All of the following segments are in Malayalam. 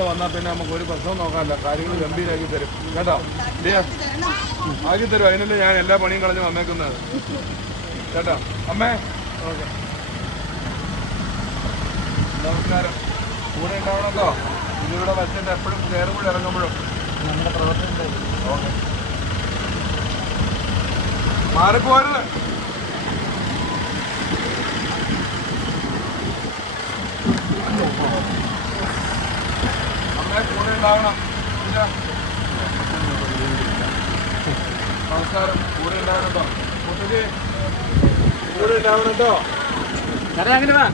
കൂടെ വന്നാൽ പിന്നെ നമുക്ക് ഒരു പ്രശ്നം നോക്കാനില്ല. കാര്യങ്ങൾ ഗംഭീരമാക്കി തരും കേട്ടോ. ആക്കി തരും. അതിനല്ലേ ഞാൻ എല്ലാ പണിയും കളഞ്ഞ് വന്നേക്കുന്നത് കേട്ടോ. അമ്മേ ഓക്കെ, നമസ്കാരം. കൂടെ ഉണ്ടാവണല്ലോ. ഇതിലൂടെ വച്ചിട്ട് എപ്പോഴും കയറുമ്പോഴും ഇറങ്ങുമ്പോഴും നമ്മുടെ പ്രവർത്തനം. ഓക്കെ, മാറിപ്പോരുത്. അമ്മേ കൂടെ ഉണ്ടാവണം. നമസ്കാരം. കൂടെ ഉണ്ടാവണം കേട്ടോ. കൂട്ടുകാരി കൂടെ ഉണ്ടാവണം കേട്ടോ. അങ്ങനെ വാ.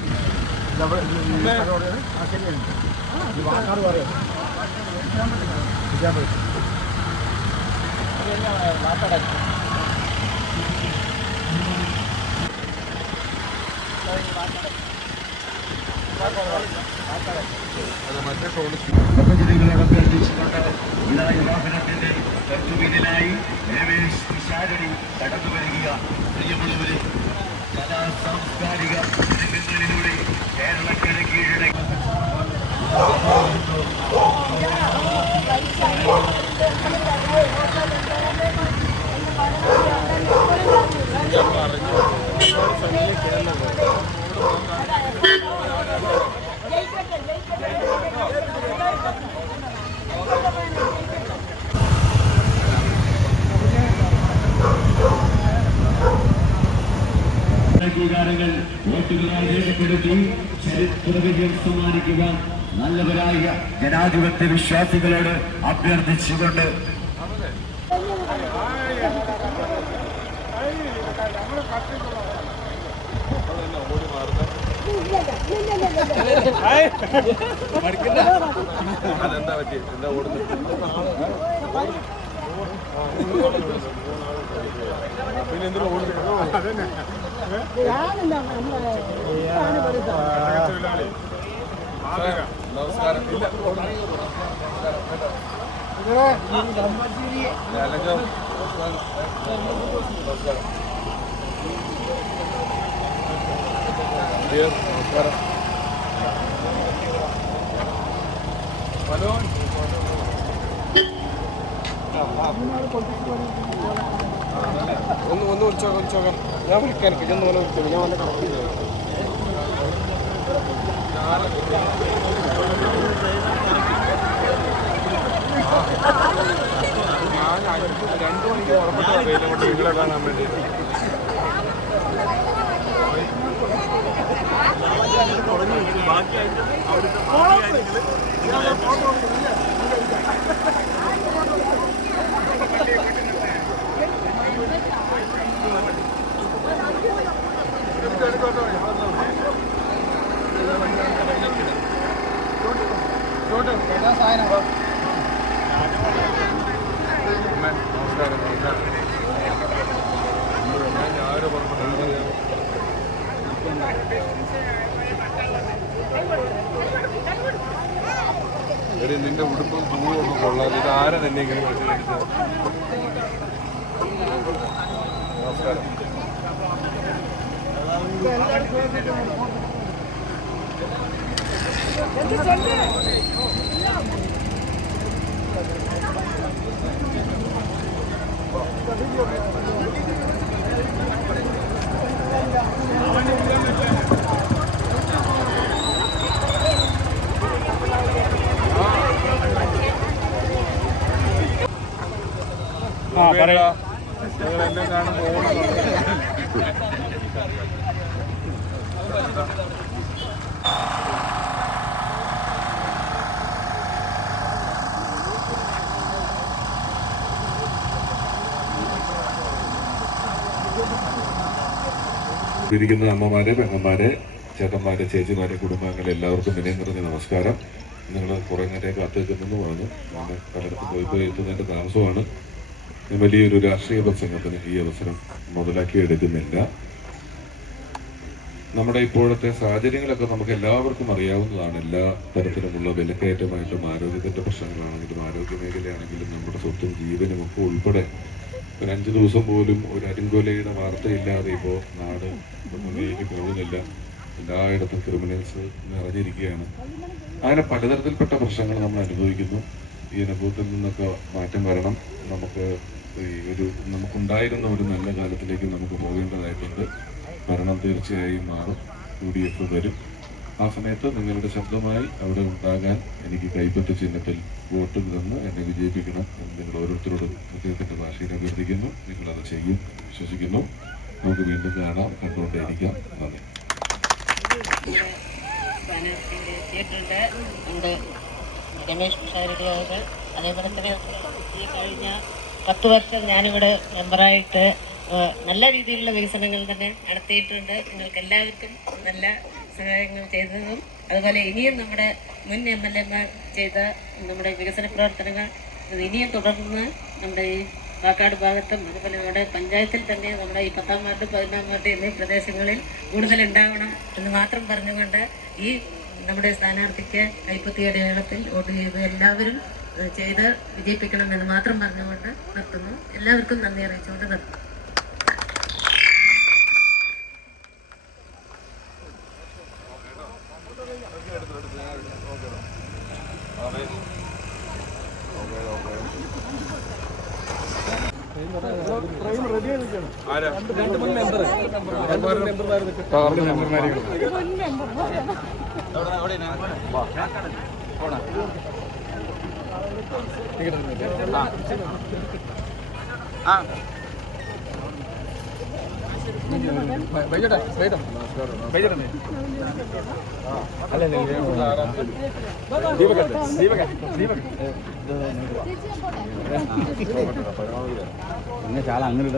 വാഹനത്തിന്റെ തത്വവിധിനായി രമേശ് പിഷാരടി കടന്നു വരിക. പ്രിയമുള്ളവരെ, കലാ സാംസ്കാരിക രംഗങ്ങളിലൂടെ കേരളക്കര കീഴടക്കി അംഗീകാരങ്ങൾ വോട്ടുകളായി രേഖപ്പെടുത്തി ചരിത്ര വിജയം സമ്മാനിക്കുവാൻ നല്ലവരായ ജനാധിപത്യ വിശ്വാസികളോട് അഭ്യർത്ഥിച്ചുകൊണ്ട് അതെന്താ പറ്റി? എന്താ ഓടുന്നത്? പിന്നെ എന്തിനാ ഓടുന്നത്? നമസ്കാരം. ഇല്ല നമസ്കാരം. ഹലോ, ഒന്ന് വിളിച്ചോക്കാം. ഞാൻ വിളിക്കാൻ ഇതൊന്ന് പോലെ വിളിച്ചോളൂ. ഞാൻ വന്ന് കണക്ട് ചെയ്തു. ഞാൻ 2 മണിക്ക് ഉറപ്പിട്ട് നിങ്ങളെ കാണാൻ വേണ്ടിയിട്ട്. നമസ്കാരം. ഞാൻ ആരോ പുറപ്പെട്ടു. നിന്റെ ഉടുപ്പും തൂവും ഒന്നും കൊള്ളാതെ ഇത് ആരാ തന്നെ ഇങ്ങനെ വിളിച്ചത്? നമസ്കാരം. എന്നെ കാണുമ്പോൾ ഇരിക്കുന്ന അമ്മമാരെ, പെങ്ങന്മാരെ, ചേട്ടന്മാരെ, ചേച്ചിമാരെ, കുടുംബാംഗങ്ങളെ എല്ലാവർക്കും വിനയം നിറഞ്ഞ നമസ്കാരം. നിങ്ങൾ കുറേ നേരം കാത്തിരിക്കുന്നെന്ന് പറഞ്ഞു. അങ്ങനെ പലയിടത്തും പോയി എത്തുന്നതിൻ്റെ താമസമാണ്. വലിയൊരു രാഷ്ട്രീയ പ്രസംഗത്തിന് ഈ അവസരം മുതലാക്കി എടുക്കുന്നില്ല. നമ്മുടെ ഇപ്പോഴത്തെ സാഹചര്യങ്ങളൊക്കെ നമുക്ക് എല്ലാവർക്കും അറിയാവുന്നതാണ്. എല്ലാ തരത്തിലുമുള്ള വിലക്കയറ്റമായിട്ടും ആരോഗ്യത്തിൻ്റെ പ്രശ്നങ്ങളാണെങ്കിലും ആരോഗ്യ മേഖലയാണെങ്കിലും നമ്മുടെ സ്വത്തും ജീവനും ഒക്കെ ഉൾപ്പെടെ ഒരു 5 ദിവസം പോലും ഒരു അരിങ്കൊലയുടെ വാർത്തയില്ലാതെ ഇപ്പോൾ നാട് മുന്നിലേക്ക് പോകുന്നില്ല. എല്ലായിടത്തും ക്രിമിനൽസ് നിറഞ്ഞിരിക്കുകയാണ്. അങ്ങനെ പലതരത്തിൽപ്പെട്ട പ്രശ്നങ്ങൾ നമ്മൾ അനുഭവിക്കുന്നു. ഈ അനുഭവത്തിൽ നിന്നൊക്കെ മാറ്റം വരണം. നമുക്കുണ്ടായിരുന്ന ഒരു നല്ല കാലത്തിലേക്ക് നമുക്ക് പോകേണ്ടതായിട്ടുണ്ട്. ഭരണം തീർച്ചയായും മാറും. UDF വരും. ആ സമയത്ത് നിങ്ങളുടെ ശബ്ദമായി അവിടെ ഉണ്ടാകാൻ എനിക്ക് കൈപ്പറ്റ ചിഹ്നത്തിൽ വോട്ട് തന്ന് എന്നെ വിജയിപ്പിക്കണം എന്ന് നിങ്ങൾ ഓരോരുത്തരോടും അദ്ദേഹത്തിൻ്റെ ഭാഷയിൽ അഭ്യർത്ഥിക്കുന്നു. നിങ്ങളത് ചെയ്യും വിശ്വസിക്കുന്നു. നമുക്ക് വീണ്ടും കാണാം, കണ്ടുകൊണ്ടേയിരിക്കാം. നന്ദി. രമേശ് പിഷാരടി അവർ അതേപോലെ തന്നെ ഈ കഴിഞ്ഞ 10 വർഷം ഞാനിവിടെ മെമ്പറായിട്ട് നല്ല രീതിയിലുള്ള വികസനങ്ങൾ തന്നെ നടത്തിയിട്ടുണ്ട്. നിങ്ങൾക്ക് എല്ലാവർക്കും നല്ല സഹായങ്ങൾ ചെയ്തതും അതുപോലെ ഇനിയും നമ്മുടെ മുൻ MLA-മാർ ചെയ്ത നമ്മുടെ വികസന പ്രവർത്തനങ്ങൾ ഇനിയും തുടർന്ന് നമ്മുടെ ഈ പാക്കാട് ഭാഗത്തും അതുപോലെ നമ്മുടെ പഞ്ചായത്തിൽ തന്നെ നമ്മുടെ ഈ 10-ാം വാർഡ് 11-ാം വാർഡ് എന്നീ പ്രദേശങ്ങളിൽ കൂടുതലുണ്ടാവണം എന്ന് മാത്രം പറഞ്ഞുകൊണ്ട് ഈ നമ്മുടെ സ്ഥാനാർത്ഥിക്ക് കൈപ്പത്തിയുടെ അടയാളത്തിൽ വോട്ട് ചെയ്ത് എല്ലാവരും ചെയ്ത് വിജയിപ്പിക്കണമെന്ന് മാത്രം പറഞ്ഞുകൊണ്ട് നിർത്തുന്നു. എല്ലാവർക്കും നന്ദി അറിയിച്ചുകൊണ്ട് നിർത്തുന്നു. చాలా అంగడి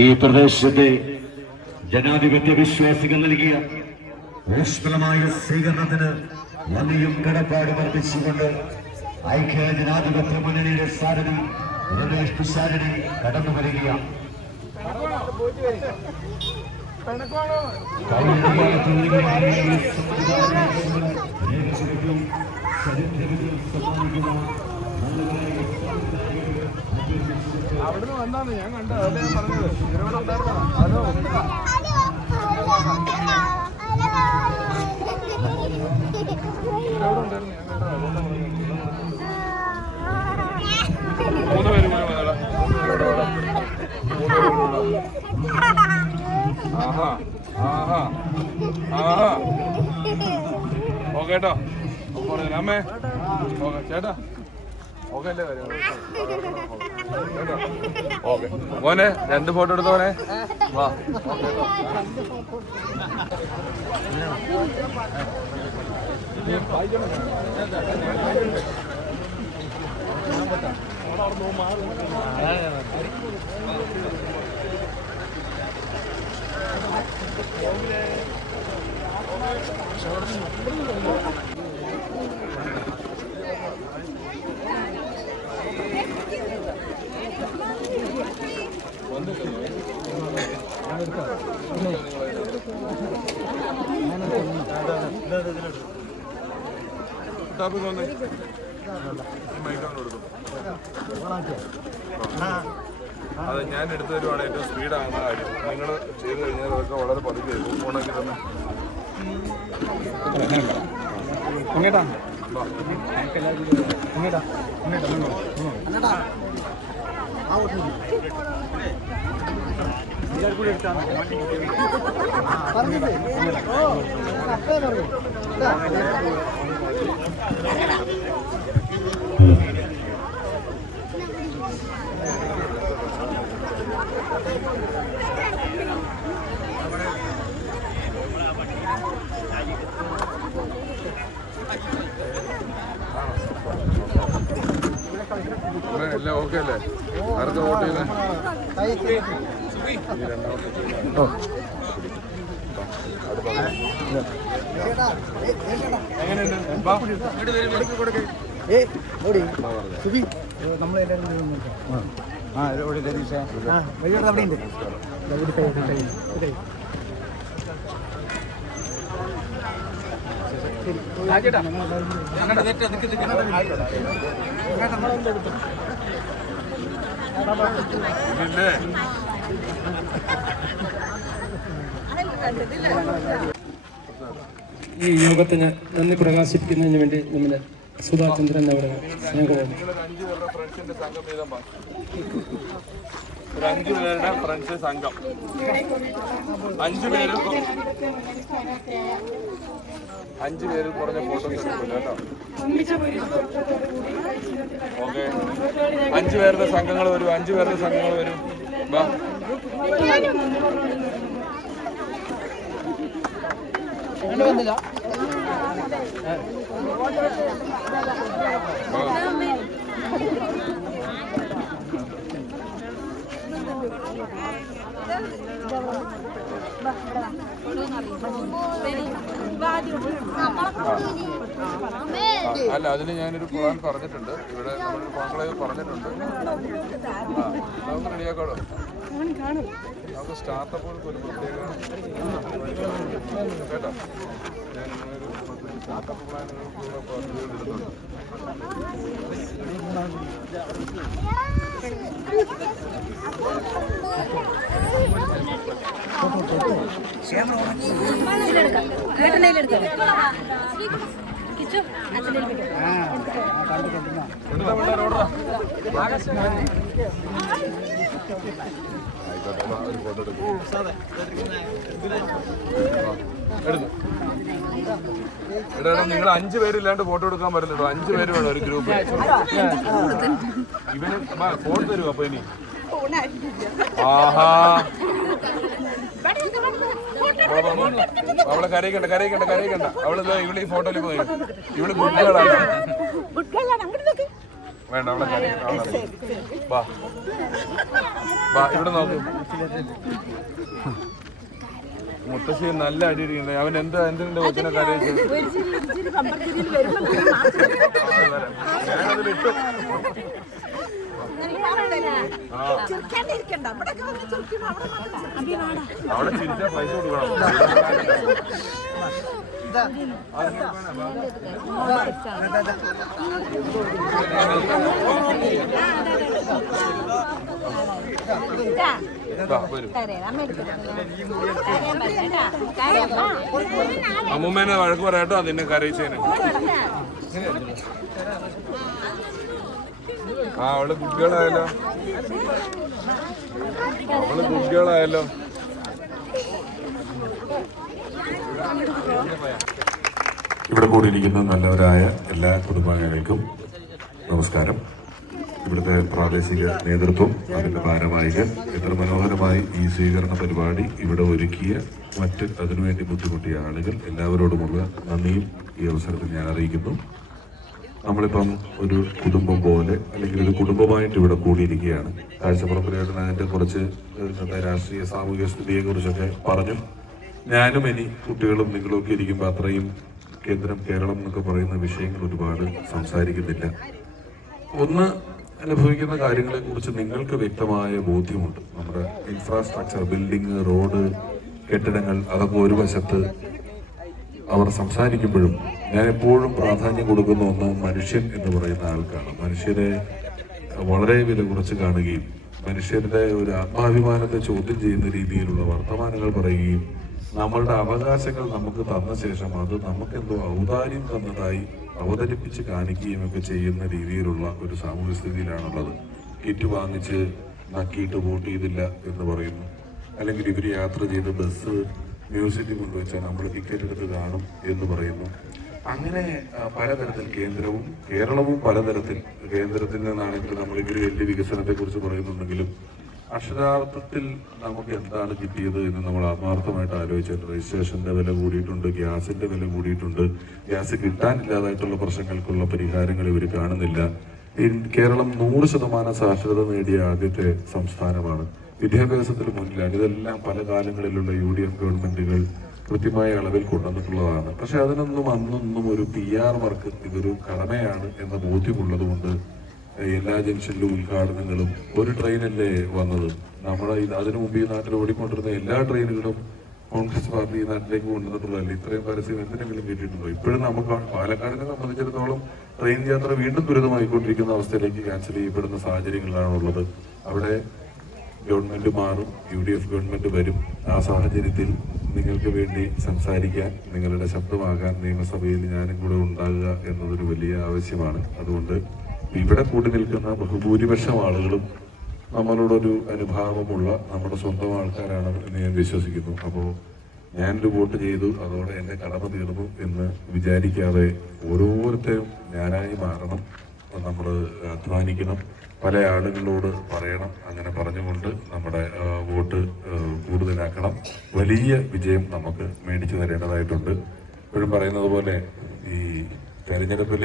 ഈ പ്രദേശത്തെ ജനാധിപത്യ വിശ്വാസികൾ നൽകിയ ഊഷ്മളമായ സ്വീകരണത്തിന് നന്ദിയും കടപ്പാടും അർപ്പിച്ചുകൊണ്ട് ഐക്യ ജനാധിപത്യ മുന്നണിയുടെ സാരഥി രമേശ് പിഷാരടി കടന്നു വരികയാണ്. അവിടുന്ന് വന്നാണ് ഞാൻ കണ്ടത്. അതല്ലേ ഞാൻ പറഞ്ഞത്. ഇവിടെ ഉണ്ടായിരുന്നോ? ഓക്കെ കേട്ടോ. അമ്മേ ഓക്കെ ചേട്ടാ ഓക്കെ അല്ലേ വരും കേട്ടോ. ഓക്കെ മോനെ 2 ഫോട്ടോ എടുത്തോനെ. വാ അത് ഞാൻ എടുത്തു തരുവാണ് ഏറ്റവും സ്പീഡാകുന്ന കാര്യം. നിങ്ങൾ ചെയ്ത് കഴിഞ്ഞാൽ അതൊക്കെ വളരെ പതുക്കെ ഫോണൊക്കെ തന്നെ എല്ലാം ഓക്കെ അല്ലേ? ആർക്ക് വോട്ട് ചെയ്യുന്നത്? എങ്ങനെയുണ്ട്? വാ. ഇല്ലേ? ഈ യോഗത്തിന് നന്ദി പ്രകാശിപ്പിക്കുന്നതിന് വേണ്ടി നമ്മുടെ സുധാചന്ദ്രൻ അവിടെ സ്നേഹമാണ്. നിങ്ങളൊരു 5 പേരുടെ ഫ്രണ്ട്സിന്റെ സംഘം വീതം വാ. ഒരു 5 പേരുടെ ഫ്രണ്ട്സ് സംഘം 5 പേര് 5 പേര് കുറഞ്ഞ ഫോട്ടോസ് എടുക്കില്ല കേട്ടോ. ഓക്കെ, 5 പേരുടെ സംഘങ്ങൾ വരും. 5 പേരുടെ സംഘങ്ങൾ വരും. വാ. അല്ല, അതിന് ഞാനൊരു പ്ലാൻ പറഞ്ഞിട്ടുണ്ട്. ഇവിടെ നമ്മളൊരു കോൺക്ലേവ് പറഞ്ഞിട്ടുണ്ട്. നമുക്ക് റെഡിയാക്കാടോ. നമുക്ക് സ്റ്റാർട്ടപ്പുകൾക്ക് ഒരു പ്രത്യേക കേട്ടോ. ഞാൻ ഒരു സ്റ്റാർട്ടപ്പ് പ്ലാനുകൾക്കുള്ള പദ്ധതികൾ എടുത്തിട്ടുണ്ട്. എടാ, നിങ്ങൾ 5 പേരില്ലാണ്ട് ഫോട്ടോ എടുക്കാൻ പറ്റില്ലല്ലോ. 5 പേര് വേണം ഒരു ഗ്രൂപ്പ്. ഇവന് ഫോൺ തരുമോ അപ്പൊ ഇനി? ആഹാ, അവളെ കരയിക്കണ്ട. അവള് ഇവിടെ ഈ ഫോട്ടോയിൽ പോയി. ഇവള് ഗുഡ് ഗേളാണ്. വേണ്ട, അവളെ കരയിക്കണ്ട. വാ ഇവിടെ നോക്ക്. മുത്തശ്ശി നല്ല അടിയിരിക്കുന്നത്. അവൻ എന്തിന്റെ കൊച്ചിനെ കരയിച്ചത്? ഞാനതിൽ ഇട്ടു. അവിടെ ചിരിച്ചാ പൈസ കൊടുക്കണം. അമ്മൂമ്മേനെ വഴക്ക് പറയാട്ടോ അതിനെ കരയിച്ചേനെ. ആ, അവള് ഗുഡ് ഗേൾ ആയല്ലോ. ഇവിടെ കൂടിയിരിക്കുന്ന നല്ലവരായ എല്ലാ കുടുംബാംഗങ്ങൾക്കും നമസ്കാരം. ഇവിടുത്തെ പ്രാദേശിക നേതൃത്വം, അതിൻ്റെ ഭാരവാഹികൾ, എത്ര മനോഹരമായി ഈ സ്വീകരണ പരിപാടി ഇവിടെ ഒരുക്കിയ മറ്റ് അതിനുവേണ്ടി ബുദ്ധിമുട്ടിയ ആളുകൾ, എല്ലാവരോടുമുള്ള നന്ദിയും ഈ അവസരത്തിൽ ഞാൻ അറിയിക്കുന്നു. നമ്മളിപ്പം ഒരു കുടുംബം പോലെ അല്ലെങ്കിൽ ഒരു കുടുംബമായിട്ട് ഇവിടെ കൂടിയിരിക്കുകയാണ്. കാഴ്ചപ്പുറപ്പിലായിട്ട് അതിൻ്റെ കുറച്ച് ഇന്നത്തെ രാഷ്ട്രീയ സാമൂഹിക സ്ഥിതിയെക്കുറിച്ചൊക്കെ പറഞ്ഞു. ഞാനും ഇനി കുട്ടികളും നിങ്ങളൊക്കെ ഇരിക്കുമ്പോൾ അത്രയും കേന്ദ്രം കേരളം എന്നൊക്കെ പറയുന്ന വിഷയങ്ങൾ ഒരുപാട് സംസാരിക്കുന്നില്ല. ഒന്ന്, അനുഭവിക്കുന്ന കാര്യങ്ങളെക്കുറിച്ച് നിങ്ങൾക്ക് വ്യക്തമായ ബോധ്യമുണ്ട്. നമ്മുടെ ഇൻഫ്രാസ്ട്രക്ചർ, ബിൽഡിങ്, റോഡ്, കെട്ടിടങ്ങൾ, അതൊക്കെ ഒരു വശത്ത് അവർ സംസാരിക്കുമ്പോഴും ഞാൻ എപ്പോഴും പ്രാധാന്യം കൊടുക്കുന്ന ഒന്ന് മനുഷ്യൻ എന്ന് പറയുന്ന ആൾക്കാണ്. മനുഷ്യരെ വളരെ വില കുറച്ച് കാണുകയും മനുഷ്യരുടെ ഒരു ആത്മാഭിമാനത്തെ ചോദ്യം ചെയ്യുന്ന രീതിയിലുള്ള വർത്തമാനങ്ങൾ പറയുകയും നമ്മളുടെ അവകാശങ്ങൾ നമുക്ക് തന്ന ശേഷം അത് നമുക്കെന്തോ ഔദാര്യം തന്നതായി അവതരിപ്പിച്ച് കാണിക്കുകയും ഒക്കെ ചെയ്യുന്ന രീതിയിലുള്ള ഒരു സാമൂഹ്യ സ്ഥിതിയിലാണുള്ളത്. കിറ്റ് വാങ്ങിച്ച് നക്കിയിട്ട് വോട്ട് ചെയ്തില്ല എന്ന് പറയുന്നു. അല്ലെങ്കിൽ ഇവർ യാത്ര ചെയ്ത് ബസ് മ്യൂസിയത്തിൽ കൊണ്ടുവച്ചാൽ നമ്മൾ ടിക്കറ്റ് എടുത്ത് കാണും എന്ന് പറയുന്നു. അങ്ങനെ പലതരത്തിൽ കേരളവും പലതരത്തിൽ, കേന്ദ്രത്തിൽ നിന്നാണെങ്കിൽ നമ്മളിവർ വലിയ വികസനത്തെക്കുറിച്ച് പറയുന്നുണ്ടെങ്കിലും അക്ഷരാർത്ഥത്തിൽ നമുക്ക് എന്താണ് കിട്ടിയത് എന്ന് നമ്മൾ ആത്മാർത്ഥമായിട്ട് ആലോചിച്ചിട്ട് രജിസ്ട്രേഷന്റെ വില കൂടിയിട്ടുണ്ട്, ഗ്യാസിന്റെ വില കൂടിയിട്ടുണ്ട്, ഗ്യാസ് കിട്ടാനില്ലാതായിട്ടുള്ള പ്രശ്നങ്ങൾക്കുള്ള പരിഹാരങ്ങൾ ഇവർ കാണുന്നില്ല. കേരളം 100% സാക്ഷരത നേടിയ ആദ്യത്തെ സംസ്ഥാനമാണ്. വിദ്യാഭ്യാസത്തിൽ മുന്നിലാണ്. ഇതെല്ലാം പല കാലങ്ങളിലുള്ള UDF ഗവൺമെന്റുകൾ കൃത്യമായ അളവിൽ കൊണ്ടുവന്നിട്ടുള്ളതാണ്. പക്ഷെ അതിനൊന്നും അന്നൊന്നും ഒരു PR വർക്ക്, ഇതൊരു കടമയാണ് എന്ന ബോധ്യമുള്ളത് കൊണ്ട് എല്ലാ ജംഗ്ഷനിലും ഉദ്ഘാടനങ്ങളും, ഒരു ട്രെയിനല്ലേ വന്നത്, നമ്മുടെ അതിനു മുമ്പ് ഈ നാട്ടിൽ ഓടിക്കൊണ്ടിരുന്ന എല്ലാ ട്രെയിനുകളും കോൺഗ്രസ് പാർട്ടി ഈ നാട്ടിലേക്ക് കൊണ്ടുവന്നിട്ടുള്ളതല്ലേ. ഇത്രയും പരസ്യം എന്തിനെങ്കിലും കിട്ടിയിട്ടുണ്ടോ? ഇപ്പോഴും നമുക്ക് പാലക്കാടിനെ സംബന്ധിച്ചിടത്തോളം ട്രെയിൻ യാത്ര വീണ്ടും ദുരിതമായിക്കൊണ്ടിരിക്കുന്ന അവസ്ഥയിലേക്ക് ക്യാൻസൽ ചെയ്യപ്പെടുന്ന സാഹചര്യങ്ങളാണുള്ളത്. അവിടെ ഗവൺമെന്റ് മാറും, UDF ഗവൺമെന്റ് വരും. ആ സാഹചര്യത്തിൽ നിങ്ങൾക്ക് വേണ്ടി സംസാരിക്കാൻ, നിങ്ങളുടെ ശബ്ദമാകാൻ നിയമസഭയിൽ ഞാനും കൂടെ ഉണ്ടാകുക എന്നതൊരു വലിയ ആവശ്യമാണ്. അതുകൊണ്ട് ഇവിടെ കൂടി നിൽക്കുന്ന ബഹുഭൂരിപക്ഷം ആളുകളും നമ്മളോടൊരു അനുഭാവമുള്ള നമ്മുടെ സ്വന്തം ആൾക്കാരാണ് എന്ന് ഞാൻ വിശ്വസിക്കുന്നു. അപ്പോൾ ഞാനൊരു വോട്ട് ചെയ്തു, അതോടെ എൻ്റെ കടമ തീർന്നു എന്ന് വിചാരിക്കാതെ ഓരോരുത്തരും ഞാനായി മാറണം, നമ്മൾ അധ്വാനിക്കണം, പല ആളുകളോട് പറയണം. അങ്ങനെ പറഞ്ഞുകൊണ്ട് നമ്മുടെ വോട്ട് കൂടുതലാക്കണം. വലിയ വിജയം നമുക്ക് മേടിച്ചു തരേണ്ടതായിട്ടുണ്ട്. ഇപ്പോഴും പറയുന്നത് പോലെ ഈ തെരഞ്ഞെടുപ്പിൽ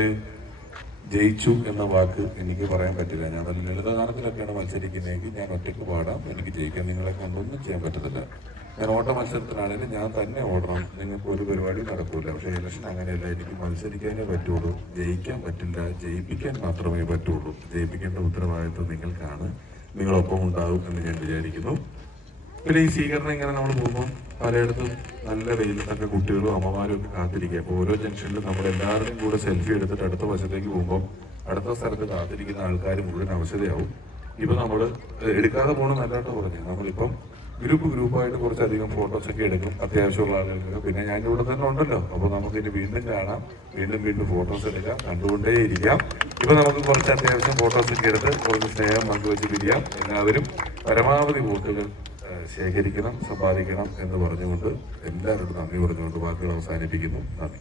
ജയിച്ചു എന്ന വാക്ക് എനിക്ക് പറയാൻ പറ്റില്ല. ഞാൻ നല്ല ലളിതഗാനത്തിലൊക്കെയാണ് മത്സരിക്കുന്നതെങ്കിൽ ഞാൻ ഒറ്റയ്ക്ക് പാടാം, എനിക്ക് ജയിക്കാൻ നിങ്ങളെ കൊണ്ടൊന്നും ചെയ്യാൻ പറ്റത്തില്ല. ഞാൻ ഓട്ട മത്സരത്തിനാണെങ്കിലും ഞാൻ തന്നെ ഓടണം, നിങ്ങൾക്ക് ഒരു പരിപാടി നടക്കൂല. പക്ഷേ ഇലക്ഷൻ അങ്ങനെയല്ല, എനിക്ക് മത്സരിക്കാനേ പറ്റുള്ളൂ, ജയിക്കാൻ പറ്റില്ല, ജയിപ്പിക്കാൻ മാത്രമേ പറ്റുള്ളൂ. ജയിപ്പിക്കേണ്ട ഉത്തരവാദിത്വം നിങ്ങൾക്കാണ്, നിങ്ങളൊപ്പം ഉണ്ടാവും എന്ന് ഞാൻ വിചാരിക്കുന്നു. പിന്നെ ഈ സ്വീകരണം ഇങ്ങനെ നമ്മൾ പോകുമ്പോൾ പലയിടത്തും നല്ല വെയിലത്തൊക്കെ കുട്ടികളും അമ്മമാരും ഒക്കെ കാത്തിരിക്കുക. അപ്പോൾ ഓരോ ജംഗ്ഷനിലും നമ്മളെല്ലാവരുടെയും കൂടെ സെൽഫി എടുത്തിട്ട് അടുത്ത വശത്തേക്ക് പോകുമ്പോൾ അടുത്ത സ്ഥലത്ത് കാത്തിരിക്കുന്ന ആൾക്കാർ മുഴുവൻ അവശതയാവും. ഇപ്പം നമ്മൾ എടുക്കാതെ പോകണം നല്ലായിട്ട് പറഞ്ഞു. നമ്മളിപ്പം ഗ്രൂപ്പായിട്ട് കുറച്ചധികം ഫോട്ടോസൊക്കെ എടുക്കും അത്യാവശ്യമുള്ള ആളുകൾക്ക്. പിന്നെ ഞാൻ ഇവിടെ തന്നെ ഉണ്ടല്ലോ, അപ്പോൾ നമുക്കിനി വീണ്ടും കാണാം, വീണ്ടും ഫോട്ടോസ് എടുക്കാം, കണ്ടുകൊണ്ടേ ഇരിക്കാം. ഇപ്പം നമുക്ക് കുറച്ച് അത്യാവശ്യം ഫോട്ടോസൊക്കെ എടുത്ത് കുറച്ച് സ്നേഹം പങ്കുവെച്ച് പിരിയാം. എല്ലാവരും പരമാവധി വോട്ടുകൾ ശേഖരിക്കണം, സമ്പാദിക്കണം എന്ന് പറഞ്ഞുകൊണ്ട് എല്ലാവരോടും നന്ദി പറഞ്ഞുകൊണ്ട് വാക്കുകൾ അവസാനിപ്പിക്കുന്നു. നന്ദി.